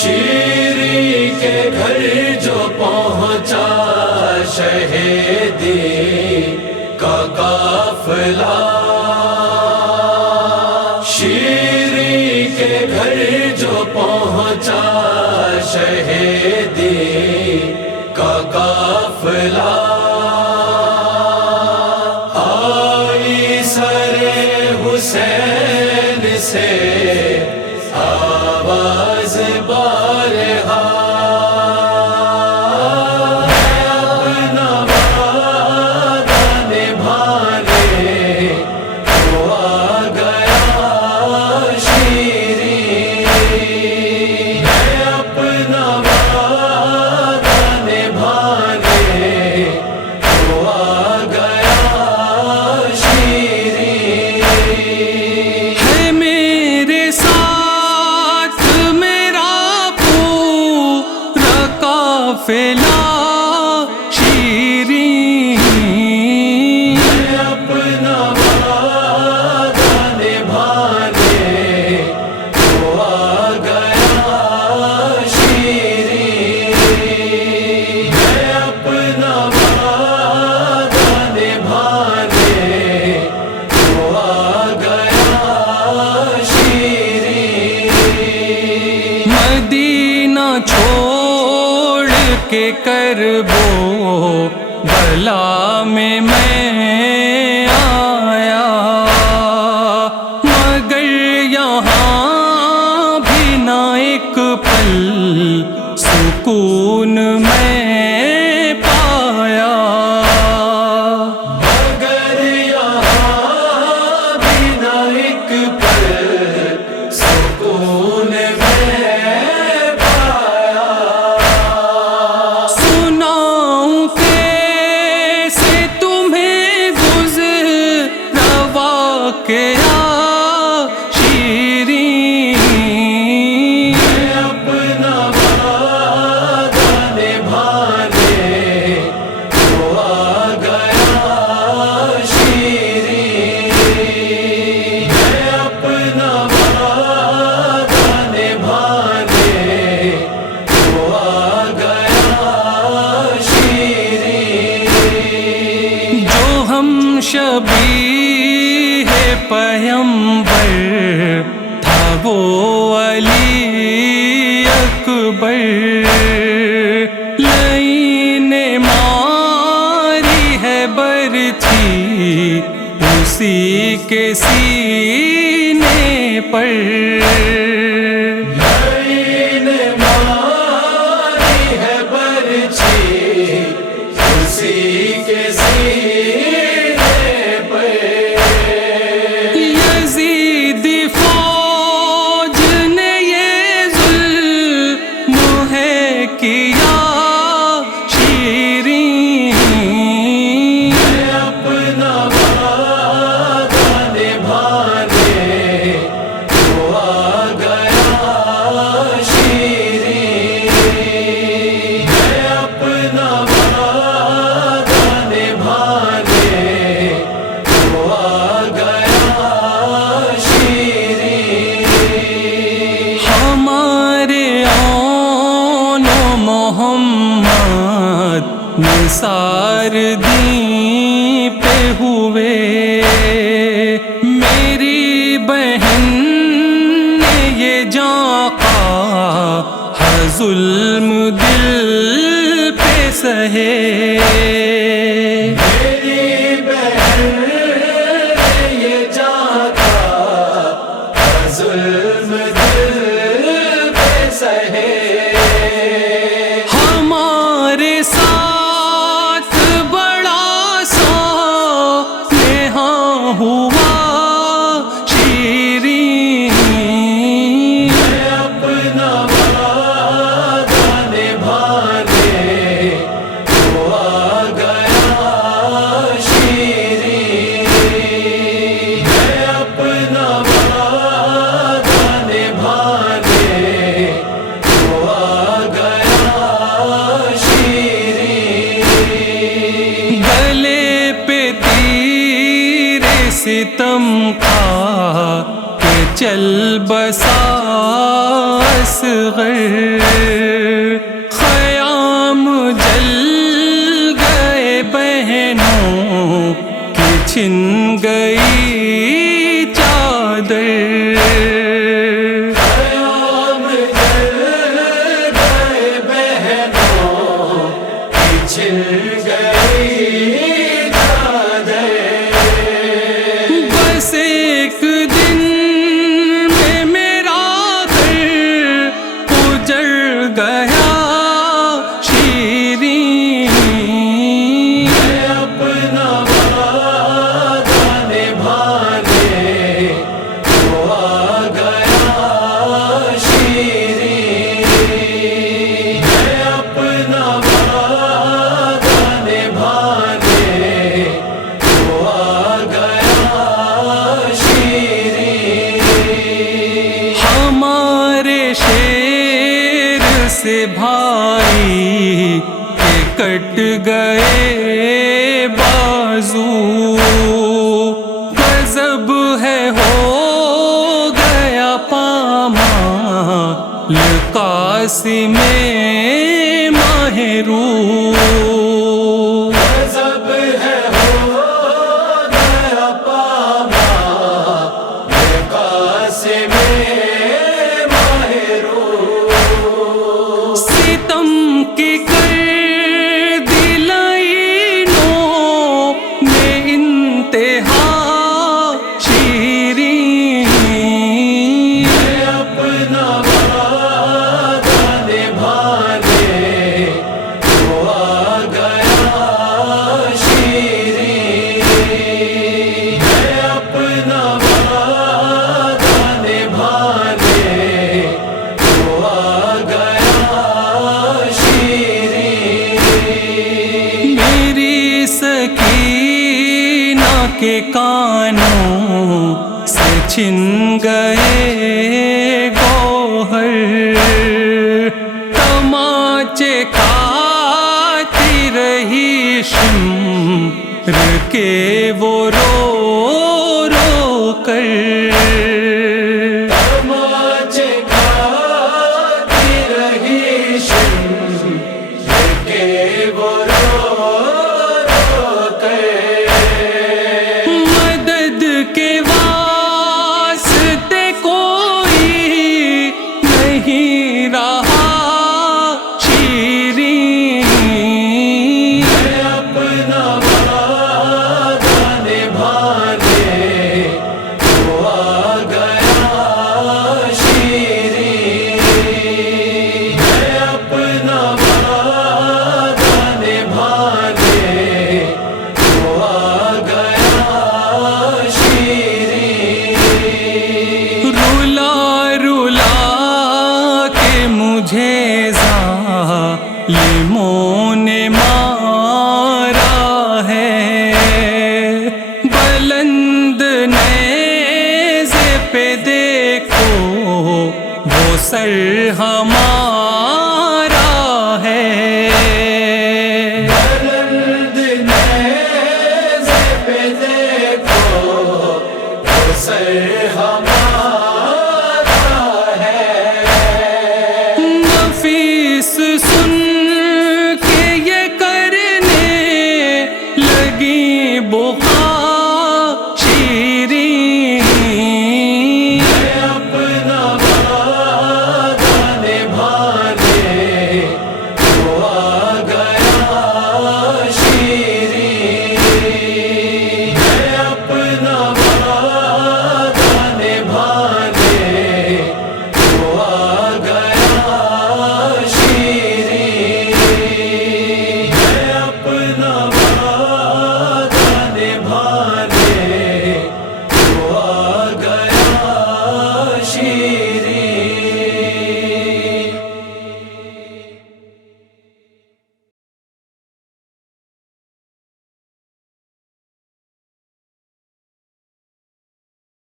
شیری کے گھر جو پہنچا شہیدی کا قافلہ، شیری کے گھر جو پہنچا شہیدی کا قافلہ، آئی سر حسین سے آواز بارہا، اپنا وعدہ نبھانے کو آ گیا شیریں، اپنا وعدہ نبھانے کو آ گیا شیریں، ہے میرے ساتھ میرا پورا قافلہ شیریں، اپنا وعدہ نبھانے کو آ گیا شیریں، اپنا وعدہ نبھانے کو آ گیا شیریں، مدینہ چھوڑ کے کربو بلا میں آیا، مگر یہاں بھی نہ ایک پل سکون میں پایا، مگر یہاں بھی نہ ایک پل سکون میں پایا، سناؤں کیسے تمہیں گزرا واقعہ شیریں، اپنا وعدہ نبھانے کو آ گیا شیریں، اپنا وعدہ نبھانے کو آ گیا شیریں، جو ہم شبیہ پیمبر تھا وہ علی اکبر، لعین ماری ہے برچھی اسی کے سینے پر، لعین ماری ہے برچھی اسی کے سینے پر، یزیدی فوج نے یہ ظلم ہے کیا شیریں، اپنا وعدہ نبھانے کو آ گیا شیریں، اپنا وعدہ نبھانے کو آ گیا شیریں، ہمارے آن و محمد نثار دین پہ ہوئے، میری بہن نے یہ جاقا ظلم دل پہ سہے، میری بہن نے یہ جاتا ظلم دل پہ سہے، ہمارے ساتھ بڑا صالحہ ہوا شیریں، اپنا وعدہ نبھانے کو آ گیا شیریں، اپنا وعدہ نبھانے کو آ گیا شیریں، گلے پہ تیر ستم کا کہ چل بسا اصغر، خیام جل گئے بہنوں کی چھن گئی چادر، خیام جل گئے بہنوں کی چھن گئی چادر، بس ایک دن میں میرا گھر اجڑ گیا شیریں، میں اپنا وعدہ نبھانے کو آ گیا شیریں، میں اپنا وعدہ نبھانے کو آ گیا شیریں، ہمارے شیر سے بھائی کے کٹ گئے بازو، غضب ہے ہو گیا پامال قاسم ماہرو، غضب ہے ہو گیا پامال قاسم ماہرو، ستم کی کر دی لائنوں میں انتہا شیریں، میں اپنا وعدہ نبھانے کو آ گیا شیریں، میں اپنا وعدہ نبھانے کو آ گیا شیریں، میری سکینہ کے کانوں سے چھن گئے گوہر، تماچے کھاتی رہی شمر کے وہ رو رو کر، تماچے کھاتی رہی شمر کے وہ رو رو کر، مدد کے واسطے کوئی نہیں رہا شیریں، میں اپنا وعدہ نبھانے کو آ گیا شیریں، میں اپنا وعدہ نبھانے کو آ گیا شیریں، رلا رلا کے مجھے ظالموں نے مارا ہے، بلند نیزے پہ دیکھو وہ سر ہمارا ہے، بلند نیزے پہ دیکھو وہ سر ہمارا ہے، نفیس سن کے یہ کرنے لگی بقا شیریں، میں اپنا وعدہ نبھانے کو آ